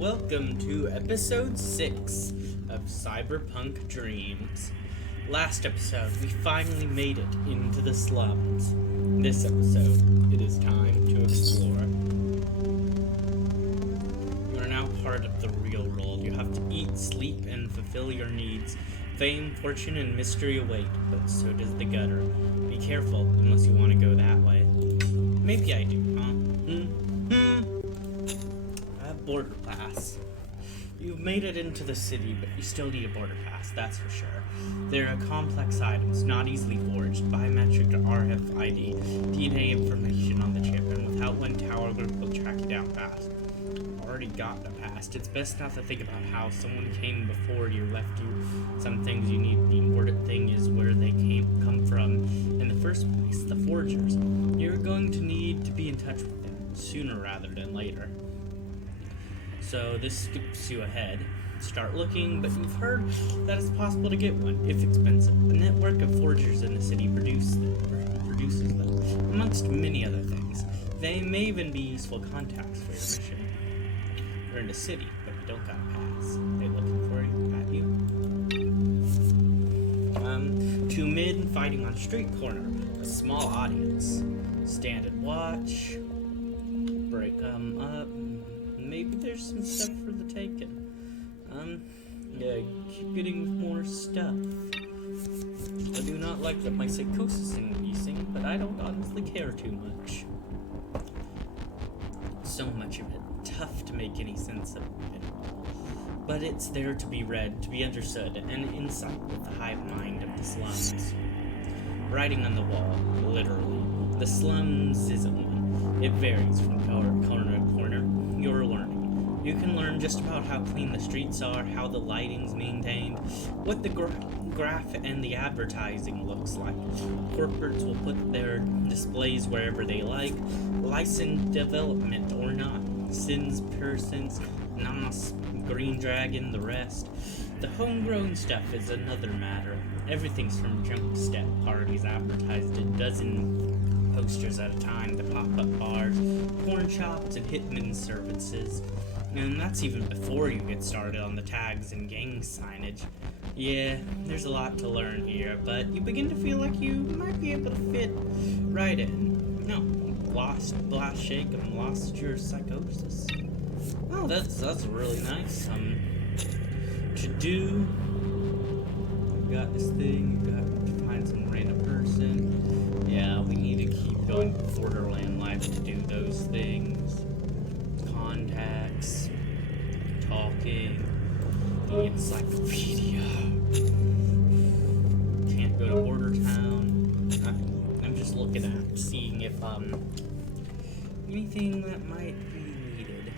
welcome to episode 6 of Cyberpunk Dreams. Last episode, we finally made it into the slums. This episode, it is time to explore. You are now part of the real world. You have to eat, sleep, and fulfill your needs. Fame, fortune, and mystery await, but so does the gutter. Be careful, unless you want to go that way. Maybe I do, huh? Border pass. You've made it into the city, but you still need a border pass, that's for sure. They're complex items, not easily forged, biometric RFID, DNA information on the chip, and without one, Tower Group will track you down fast. Already got the past. It's best not to think about how someone came before you, left you some things you need. The important thing is where they come from in the first place, the forgers. You're going to need to be in touch with them, sooner rather than later. So this skips you ahead. Start looking, but you've heard that it's possible to get one, if expensive. A network of forgers in the city produces them, amongst many other things. They may even be useful contacts for your mission. You're in the city, but you don't got a pass. They looking for you, 2 men fighting on a street corner. A small audience. Stand and watch. Break them up. Maybe there's some stuff for the taking. Keep getting more stuff. I do not like that my psychosis is increasing, but I don't honestly care too much. So much of it. Tough to make any sense of it. But it's there to be read, to be understood, an insight with the hive mind of the slums. Writing on the wall, literally. The slums isn't one. It varies from corner to corner. You're learning. You can learn just about how clean the streets are, how the lighting's maintained, what the graph and the advertising looks like. Corporates will put their displays wherever they like, licensed development or not. Sins, persons, Nas, Green Dragon, the rest. The homegrown stuff is another matter. Everything's from junk step parties advertised a dozen posters at a time, the pop-up bars, porn shops, and hitman services. And that's even before you get started on the tags and gang signage. Yeah, there's a lot to learn here, but you begin to feel like you might be able to fit right in. No, blast shake and lost your psychosis. Oh, that's really nice. To do. You got this thing, you got to find some random person. Yeah, we need to keep going to Borderland Life to do those things. Contacts, talking, the encyclopedia. Can't go to Border Town. I'm just looking at seeing if anything that might be needed.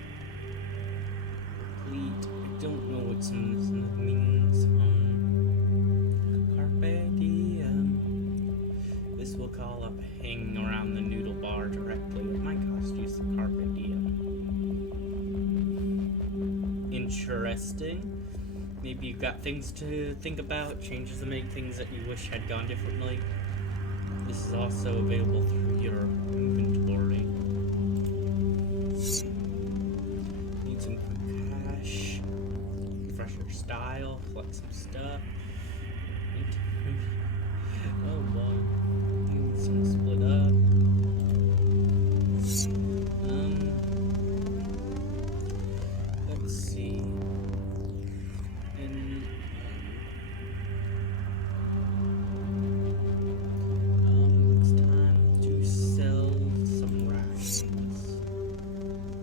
Complete. I don't know what some of it means. Carpe diem. This will call up hanging around the noodle bar directly. It might cost you some carpe diem. Interesting. Maybe you've got things to think about, changes to make, things that you wish had gone differently. This is also available through your inventory. Need some quick cash, fresher style, collect some stuff. Oh boy. Need some split up. Let's see. It's time to sell some rations.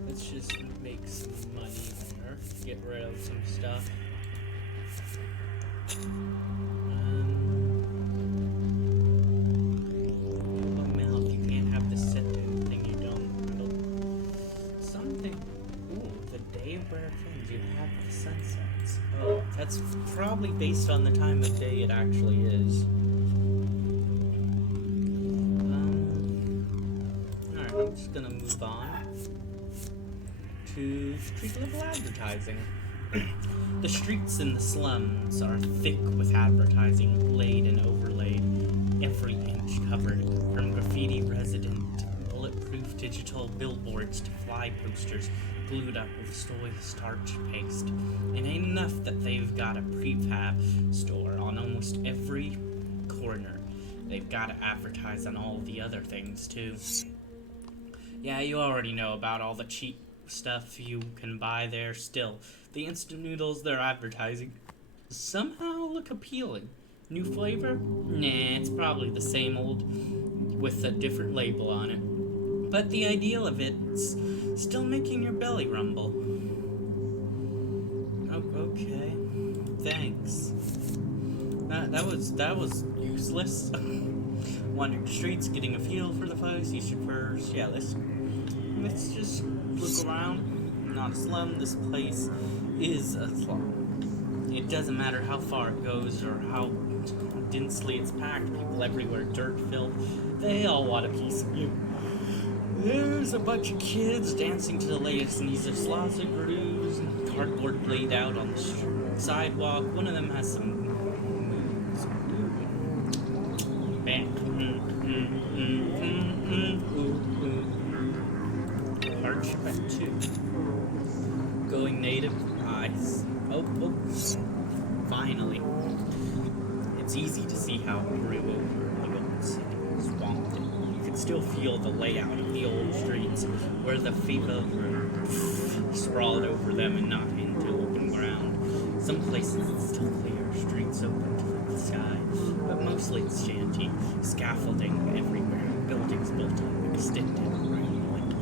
Let's just make some money there. Get rid of some stuff. That's probably based on the time of day it actually is. Alright, I'm just gonna move on to street level advertising. The streets in the slums are thick with advertising, laid and overlaid, every inch covered, from graffiti resident, bulletproof digital billboards to fly posters glued up with soy starch paste. It ain't enough that they've got a prefab store on almost every corner. They've got to advertise on all the other things, too. Yeah, you already know about all the cheap stuff you can buy there. Still, the instant noodles they're advertising somehow look appealing. New flavor? Nah, it's probably the same old with a different label on it. But the ideal of it's still making your belly rumble. Oh, okay. Thanks. That was useless. Wandering streets, getting a feel for the place. You should first, yeah, let's just look around. Not a slum. This place is a slum. It doesn't matter how far it goes or how densely it's packed. People everywhere, dirt filled. They all want a piece of you. There's a bunch of kids dancing to the latest Nisa Slaza grooves and cardboard laid out on the sidewalk. One of them has some moves. Bam. Parchment 2. Going native. Eyes. Oh. Finally. It's easy to see how the old city was swamped. You can still feel the layout of the old streets, where the fever sprawled over them and not into open ground. Some places it's still clear, streets open to the sky, but mostly it's shanty, scaffolding everywhere, buildings built up, extended, rambling,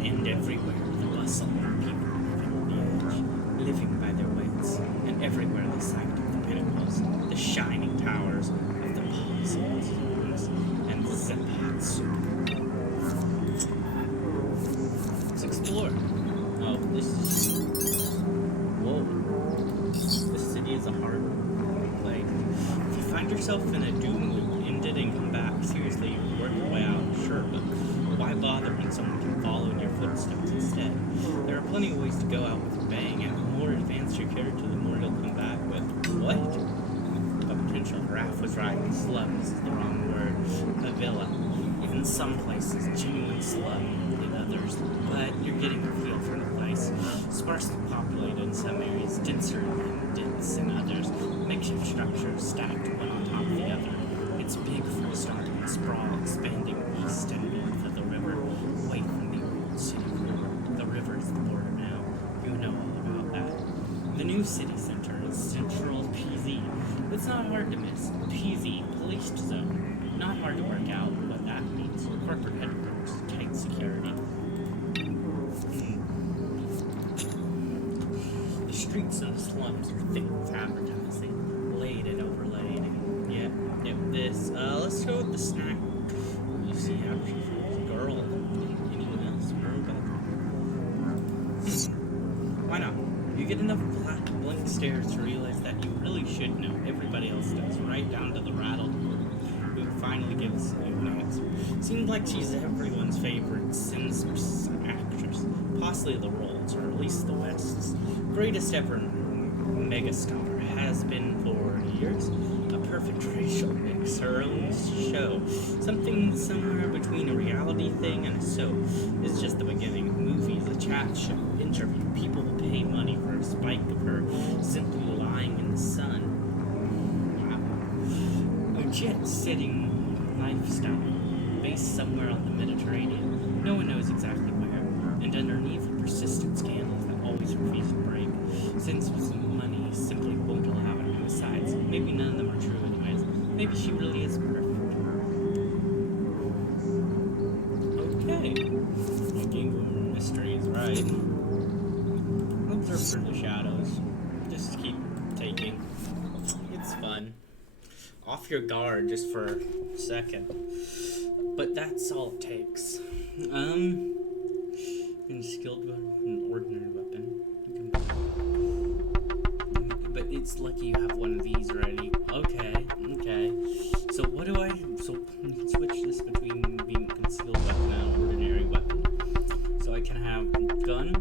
and everywhere the bustle of people living on the edge, living by their wits, and everywhere the sight of the pinnacles, the shining towers of the Ponzons and the Zepatsu. Let's explore. Oh, this is... Whoa. This city is a hard place. If you find yourself in a doom loop, end it and come back, seriously, you can work your way out, sure, but why bother when someone can follow in your footsteps instead? There are plenty of ways to go out with a bang, and the more advanced your character, the more you'll come back with. What? A potential. Raph was right. Slums is the wrong word. A villa. In some places, genuine slum. In others. But you're getting a feel for the place. Sparsely populated in some areas, denser than dense in others. Makeshift structures stacked one on top of the other. It's big for a start, and sprawl expanding east and north of the river, away from the old city core. The river is the border now. You know all about that. The new city center is Central PZ. It's not hard to miss. PZ, policed zone. Not hard to work out what that means. Corporate headquarters, tight security. The streets and the slums are thick with advertising, laid and overlaid. Yep, this. Let's go with the snack. You see how she's a girl. Anyone else? Why not? You get enough blank stares to realize that you really should know. Everybody else does, right down to the rattled who finally gives an answer. Seems like she's everyone's favorite sinister actress, possibly the world's, or at least the West's greatest ever megastar. Has been for years. A perfect racial mix, her own show. Something somewhere between a reality thing and a soap. It's just the beginning. Movies, a chat show, interview. People will pay money for a spike of her simply lying in the sun. Wow. A jet-setting lifestyle, based somewhere on the Mediterranean. No one knows exactly where, and underneath a persistent scandals that always refuse to break. Since money simply won't allow it. Besides, maybe none of them are true anyways. Maybe she really is perfect. Okay. Looking for mysteries, right? Observe through the shadows. Just keep taking. It's fun. Off your guard just for a second. But that's all it takes. In skilled weapon, an ordinary weapon. But it's lucky you have one of these already. Okay. So what do I... So you can switch this between being a concealed weapon and an ordinary weapon. So I can have gun,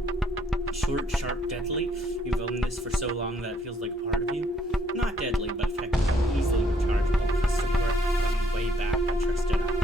short, sharp, deadly. You've owned this for so long that it feels like a part of you. Not deadly, but effective, easily rechargeable. Custom work from way back. I trusted ally.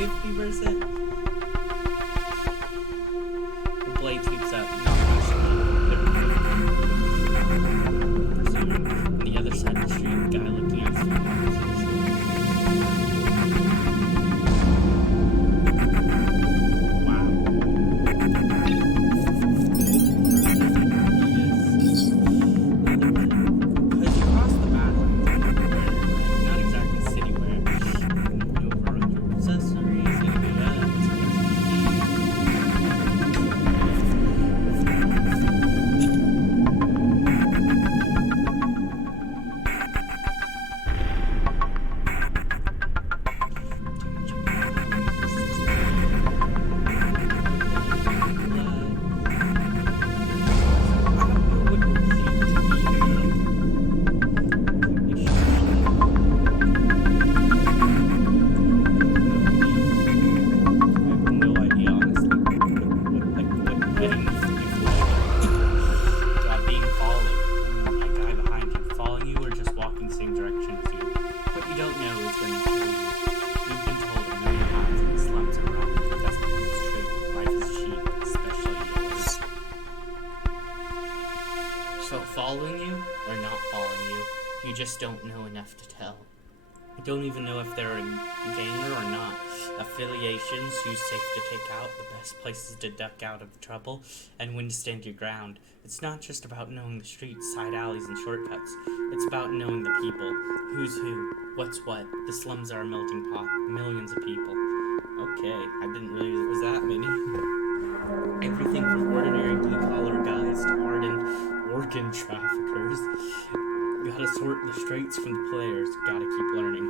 50%. The blade keeps up. Not actually. On the other side of the street, the guy looking at you. Following you or not following you, you just don't know enough to tell. You don't even know if they're a ganger or not. Affiliations you safe to take out, the best places to duck out of trouble, and when to stand your ground. It's not just about knowing the streets, side alleys, and shortcuts. It's about knowing the people. Who's who, what's what. The slums are a melting pot, millions of people. Okay, I didn't realize it was that many. Everything from ordinary blue-collar guys to ardent organ traffickers. Gotta sort the straights from the players. Gotta keep learning.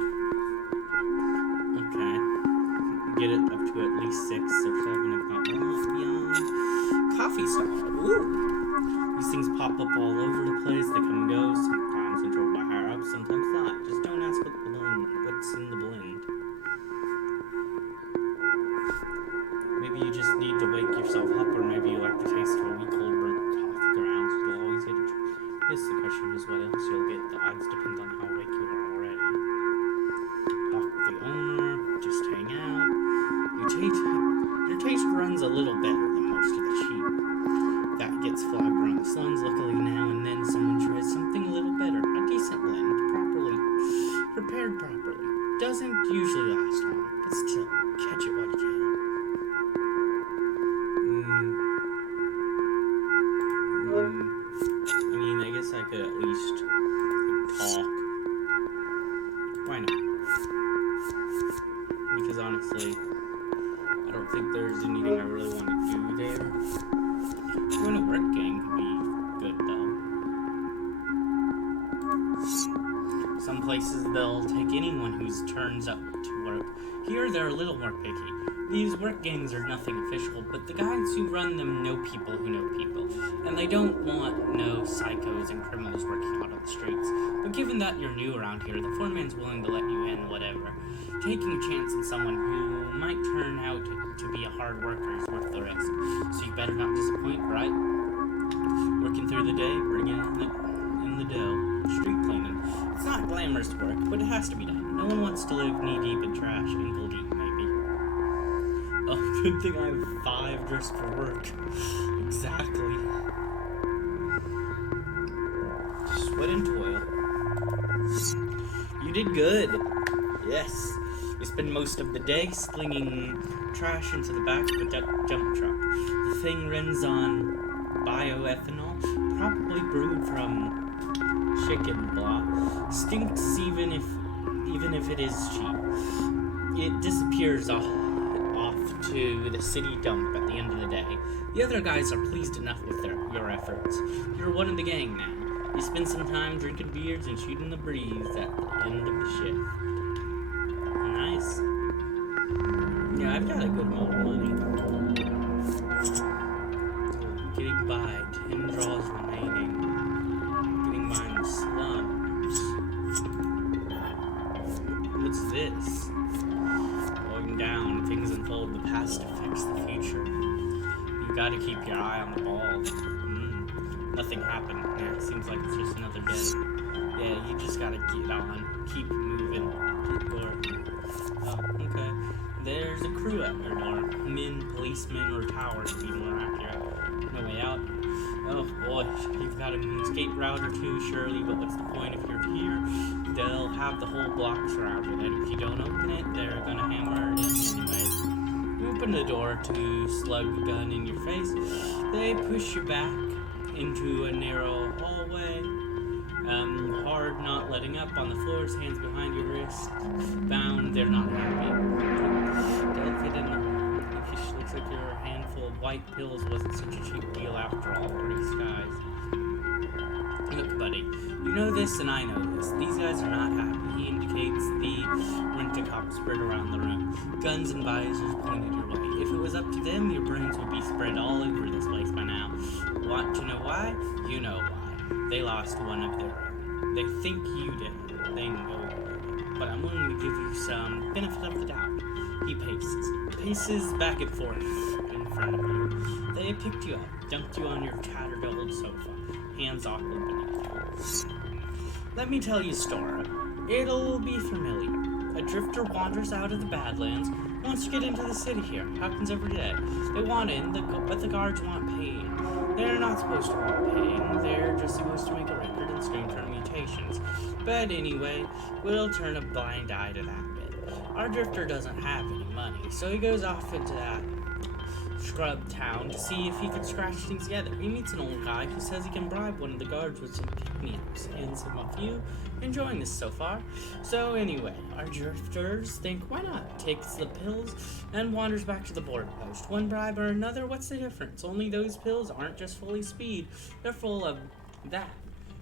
Okay. Get it up to at least 6 or 7 if not beyond. Coffee stop. Ooh! These things pop up all over the place. They come and go. Sometimes controlled by higher ups, sometimes not. Just don't ask what's in the blend. Maybe you just need to wake yourself up, or maybe you like the taste of a weak cold burnt coffee grounds. You'll always get a This the question is what else you'll get. The odds depend on how awake you are already. Talk with the owner, just hang out. Your taste runs a little better than most of the sheep. That gets flagged around the slums. Luckily now and then someone tries something a little better. A decent blend, prepared properly. Doesn't usually last long, but still, catch it while you can. I guess I could at least talk. Why not? Because honestly, I don't think there's anything I really want to do there. Doing a work game could be good though. Some places they'll take anyone who's turns up to work. Here they're a little more picky. These work gangs are nothing official, but the guys who run them know people who know people, and they don't want no psychos and criminals working out on the streets. But given that you're new around here, the foreman's willing to let you in, whatever. Taking a chance on someone who might turn out to be a hard worker is worth the risk, so you better not disappoint, right? Working through the day, bringing in the dough. Street cleaning. It's not glamorous work, but it has to be done. No one wants to live knee-deep in trash, ankle-deep, maybe. Oh, good thing I have 5 dressed for work. Exactly. Sweat and toil. You did good. Yes. You spend most of the day slinging trash into the back of a dump truck. The thing runs on bioethanol, probably brewed from chicken blah. Stinks even if it is cheap. It disappears off to the city dump at the end of the day. The other guys are pleased enough with your efforts. You're one of the gang now. You spend some time drinking beers and shooting the breeze at the end of the shift. Nice. Yeah, I've got a good amount of money. Getting by, 10 draws remaining. Getting by in the slums. What's this? Going down, things unfold, the past affects the future. You gotta keep your eye on the ball. Nothing happened. Yeah, it seems like it's just another day. Yeah, you just gotta get on, keep moving, keep going. Oh, okay. There's a crew at their door. Men, policemen, or towers, to be more accurate. No way out. Oh boy, you've got an escape route or two, surely, but what's the point if you're here? They'll have the whole block surrounded, and if you don't open it, they're gonna hammer it in anyways. You open the door to slug a gun in your face. They push you back into a narrow hallway. Hard not letting up on the floors, hands behind your wrists. Bound, they're not happy. Delicate and looks like your handful of white pills wasn't such a cheap deal after all, or disguise. Look, buddy, you know this and I know this. These guys are not happy. He indicates the rent-a-cop spread around the room. Guns and visors pointed your way. If it was up to them, your brains would be spread all over this place by now. Want to know why? You know why. They lost one of their own. They think you did. They know you did. But I'm willing to give you some benefit of the doubt. He paces back and forth in front of you. They picked you up, dumped you on your tattered old sofa, hands awkward beneath you. Let me tell you a story. It'll be familiar. A drifter wanders out of the Badlands, wants to get into the city here. Happens every day. They want in, but the guards want paid. They're not supposed to want paying. They're just supposed to make a record and screen for mutations. But anyway, we'll turn a blind eye to that bit. Our drifter doesn't have any money, so he goes off into that scrub town to see if he can scratch things together. He meets an old guy who says he can bribe one of the guards with some pick-me-ups. Hands him a few. Enjoying this so far. So anyway, our drifters think, why not? Takes the pills and wanders back to the border post. One bribe or another, what's the difference? Only those pills aren't just full of speed. They're full of that.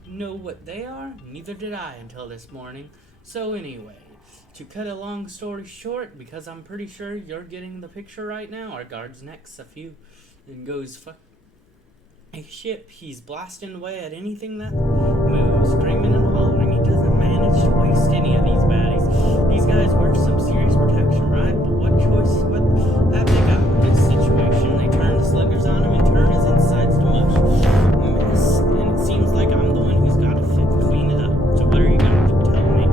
Know what they are? Neither did I until this morning. So anyway, to cut a long story short, because I'm pretty sure you're getting the picture right now, our guard's next a few and goes fuck a ship. He's blasting away at anything that moves, screaming and hollering. He doesn't manage to waste any of these baddies. These guys wear some serious protection, right? But what choice? What have they got in this situation? They turn the sluggers on him and turn his insides to mush. Mess. And it seems like I'm the one who's got to clean it up. So what are you going to tell me?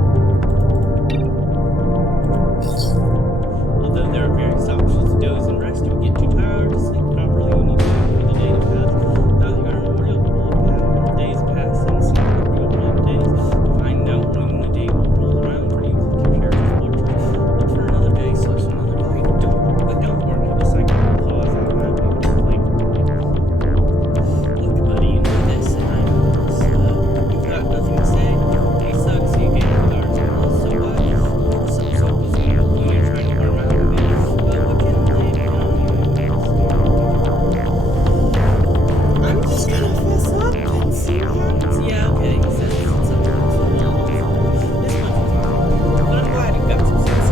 Although there are various options to doze and rest, you get too tired to sleep properly. You need to wait for the day to pass. Now that you're in a real world, days pass and sleep in real world days. Find out when the day will roll around for you to compare to portrait. Look for another day, slash another day. Don't worry, the cycle will pause and I'm happy to play. Look, buddy, you know this and I know this. You've got nothing to say. It sucks, you gave the guards rules, so what? So was you. You're trying to worm out of it. Well, what can they do? I'm just gonna fess up and see what happens. Yeah, okay, he says it's sometimes this much is fine. But I'm glad you got some sense.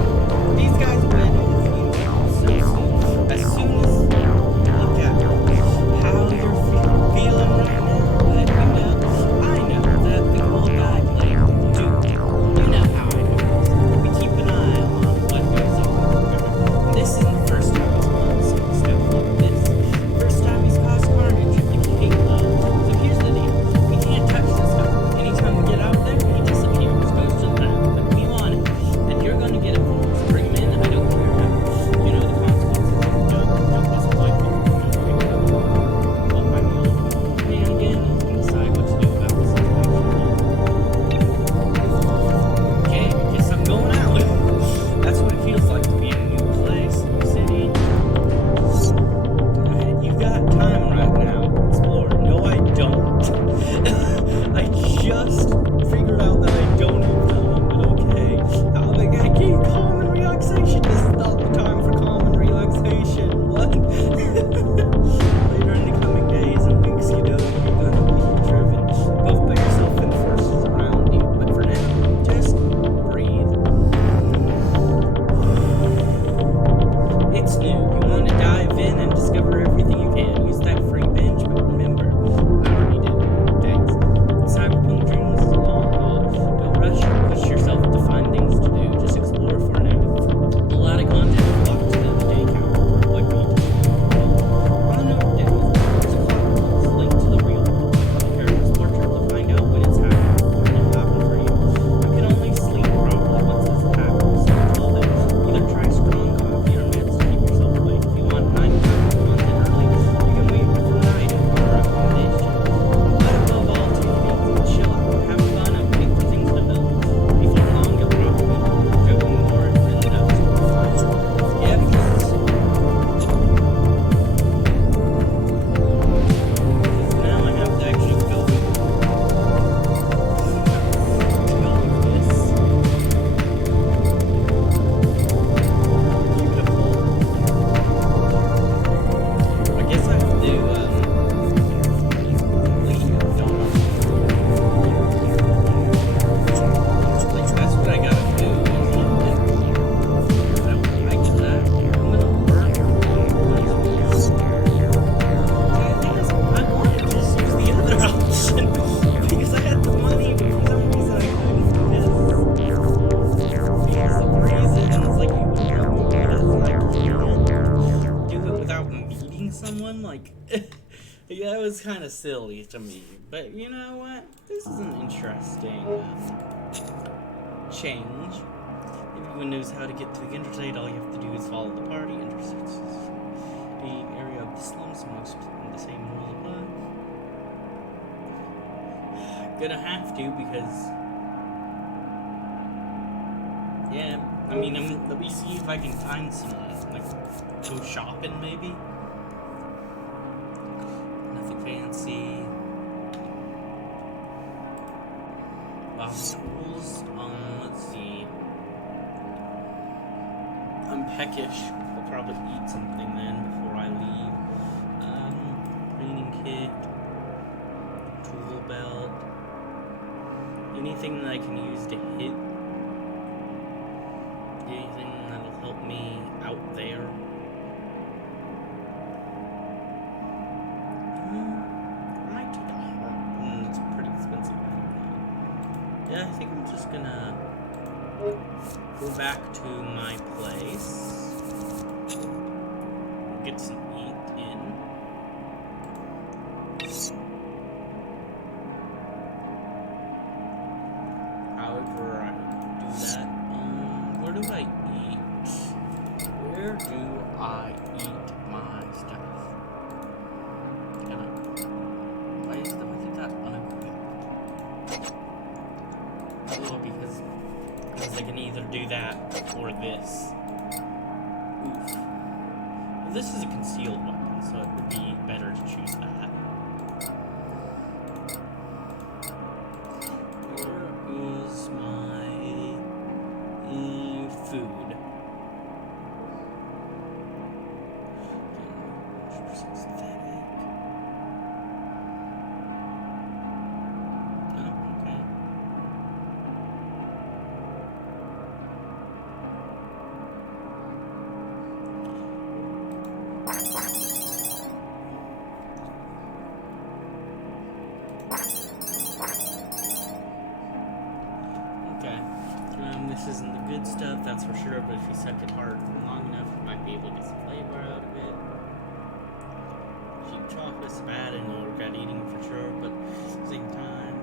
These guys win if you so soon. As soon as look at how you're feeling right now, but you know, I know that the old guy played Duke. You know how I do this. We keep an eye on what goes on. And this isn't the first time he's done some stuff like this. First time he's caused carnage, you hate love. So here's the deal. We can't touch this guy. Anytime we get out there, he disappears, goes to the ground. But we want it. And you're gonna get it for us. Bring him in, I don't care how. You know the consequences. Don't disappoint me. Well, find the old man again and decide what to do about the situation. Okay, I guess I'm going out. That's what it feels like to be in a new place, new city. You've got time right now. Explore. No, I don't. I just figured out that I don't have time, but okay. I gave calm and relaxation. This is not the time for calm and relaxation. What? Later in the coming days and weeks, you know, you're gonna be driven both by yourself and the forces around you. But for now, just breathe. It's new. You want to dive in and discover everything you can. Use that free binge, but remember, I already did. Thanks. Cyberpunk dreams is a long haul. Don't rush or push yourself to find things to do. Just explore for now. A lot of content locked to the day count. What content? On the note day, there's a clock linked to the real world. The character's portrait to find out when it's happening. When it happened for you. You can only sleep properly once this happens. Until then, either try strong coffee someone, like, yeah, that was kind of silly to me. But you know what? This is an interesting change. If everyone knows how to get to the interstate, all you have to do is follow the party. Interstates the area of the slums, most in the same rules apply. Gonna have to, because yeah, I mean, let me see if I can find some, like, go shopping maybe. Nothing fancy. Schools. Let's see. I'm peckish. I'll probably eat something then before I leave. Cleaning kit, tool belt, anything that I can use to hit. Anything that'll help me out there. I might take a harpoon. It's pretty expensive. Yeah, I think I'm just gonna go back to my place. Get some eat in. However I do that. Where do I eat? Where do I eat my stuff? Why is that unequipped? Oh, because I can either do that or this. Oof. Well, this is a concealed weapon, so it would be better to choose that. Where is my food? Synthetic. Oh, okay. Okay. This isn't the good stuff, that's for sure, but if you suck it hard for long enough, you might be able to get some flavor out of it. Cheap chocolate's bad and you'll regret eating it for sure, but at the same time,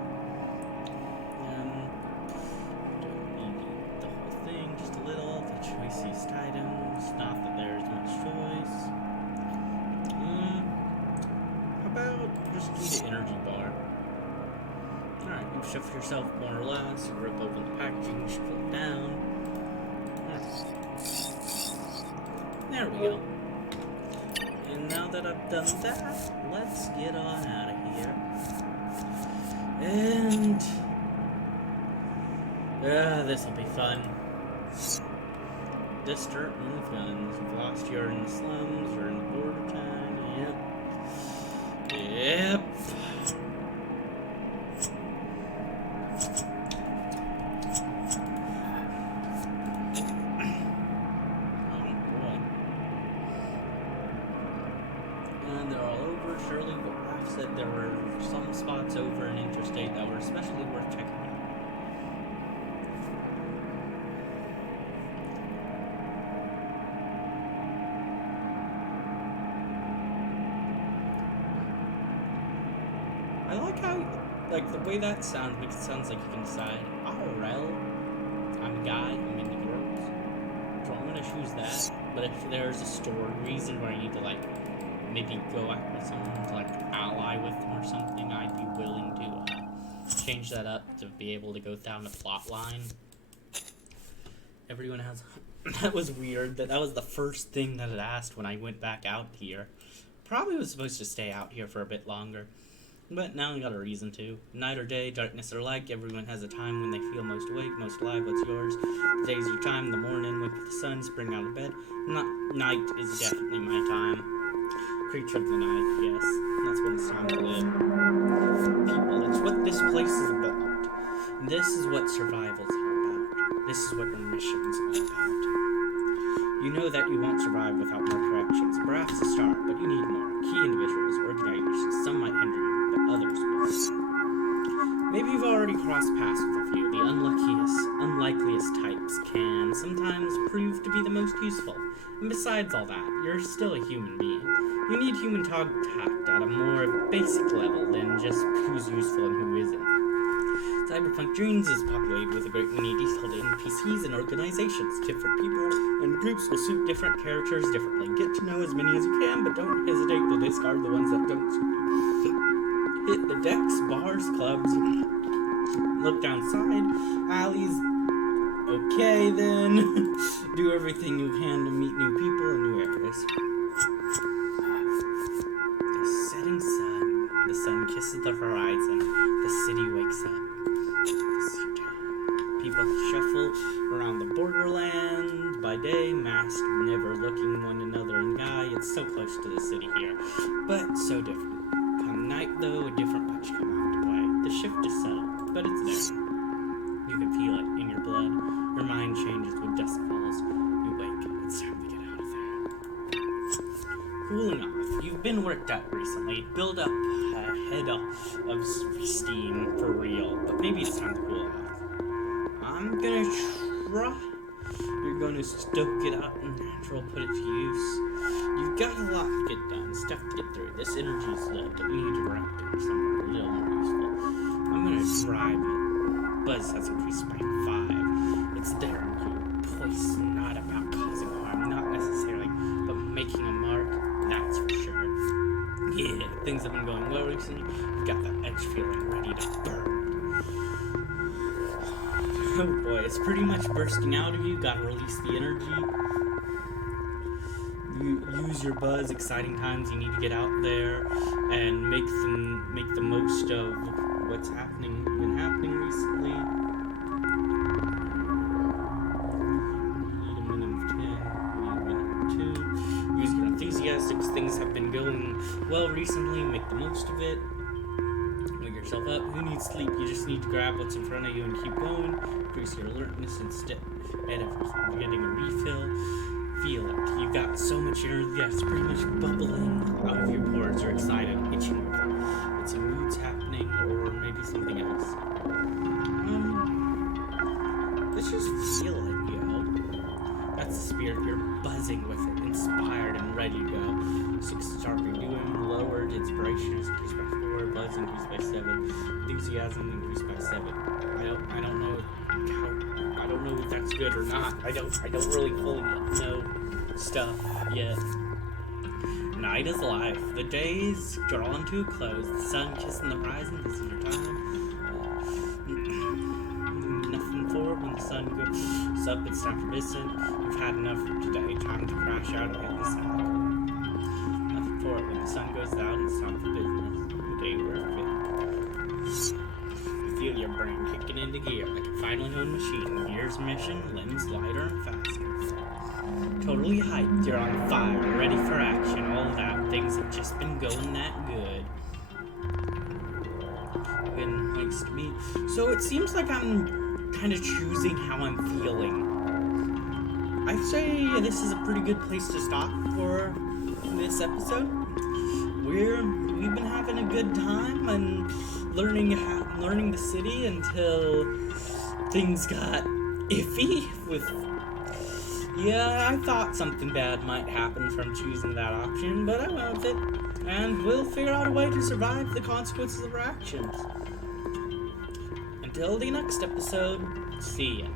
don't need to eat the whole thing, just a little. The choicest items, not that there's much choice. How about just eat an energy bar? Alright, you shove yourself more or less, you rip open the packaging, shuffle it down. There we go. And now that I've done that, let's get on out of here. And this'll be fun. Distant influence. You've lost you're in the slums, you're in the border town, yep. Surely, but Raph said there were some spots over in Interstate that were especially worth checking out. I like how, like, the way that sounds makes it sound like you can decide, IRL, I'm a guy, I'm into girls, so I'm gonna choose that. But if there's a story reason where I need to, like, maybe go out with someone to, like, ally with them or something, I'd be willing to change that up to be able to go down the plot line. Everyone has... That was weird. That was the first thing that it asked when I went back out here. Probably was supposed to stay out here for a bit longer. But now I got a reason to. Night or day, darkness or light, everyone has a time when they feel most awake, most alive. What's yours? Today's your time, the morning, wake with the sun, spring out of bed. Night is definitely my time. Creature of the night, yes. That's when it's time to live. People, it's what this place is about. This is what survival's all about. This is what your mission's all about. You know that you won't survive without more corrections. Perhaps a start, but you need more. Key individuals, organizations. Some might hinder you, but others will. Maybe you've already crossed paths with a few. The unlikeliest types can sometimes prove to be the most useful. And besides all that, you're still a human being. You need human contact at a more basic level than just who's useful and who isn't. Cyberpunk Dreams is populated with a great many detailed NPCs and organizations. Different people and groups will suit different characters differently. Get to know as many as you can, but don't hesitate to discard the ones that don't suit you. Hit the decks, bars, clubs, look downside, alleys. Okay then. Do everything you can to meet new people and new areas. The setting sun. The sun kisses the horizon. The city wakes up. People shuffle around the borderland by day, masked, never looking one another in the eye. It's so close to the city here, but so different. Come night, though, a different punch come out to play. The shift is subtle, but it's there. You can feel it in your blood. Your mind changes when dusk falls. You wake. It's time to get out of there. Cooling off. You've been worked up recently. Build up a head of steam for real, but maybe it's time to cool off. I'm gonna try. You're gonna stoke it out and natural, put it to use. You've got a lot to get done, stuff to get through. This energy's low, but you need to direct it somewhere a little more useful. I'm gonna drive it. Buzz has increased by 5. It's there in you. Poise not about causing harm, not necessarily, but making a mark, that's for sure. Yeah, things have been going well recently. You've got that edge feeling ready to burn. Oh boy, it's pretty much bursting out of you. Gotta release the energy. You use your buzz. Exciting times. You need to get out there and make the most of what's been happening recently. Need a minute of 10. Need a minute of 2. Use your enthusiasm. Things have been going well recently. Make the most of it. Yourself up. Who needs sleep? You just need to grab what's in front of you and keep going. Increase your alertness instead of getting a refill. Feel it. You've got so much energy that's pretty much bubbling out of your pores. You're excited, itching over. It's a mood's happening, or maybe something else. Let's just feel it, That's the spirit. You're buzzing with it, inspired and ready to go. 6 sharp you're doing. Lowered inspiration is increased by 4. Buzz increased by 7. Enthusiasm increased by 7. I don't know if that's good or not. I don't really fully know stuff yet. Night is life. The day's drawn to a close. The sun kissing the horizon. This is your time. Nothing for it when the sun goes up. It's time for business. You've had enough for today. Time to crash out and hit the sack. Nothing for it when the sun goes down. It's time for business. The day we're fit. You feel your brain kicking into gear like a finely honed machine. Gears mission, limbs lighter and faster. Totally hyped. You're on fire, ready for action. All of that. Things have just been going that good. Been nice to me. So it seems like I'm kind of choosing how I'm feeling. I'd say this is a pretty good place to stop for this episode. We've been having a good time and learning the city until things got iffy with. Yeah, I thought something bad might happen from choosing that option, but I went with it, and we'll figure out a way to survive the consequences of our actions. Until the next episode, see ya.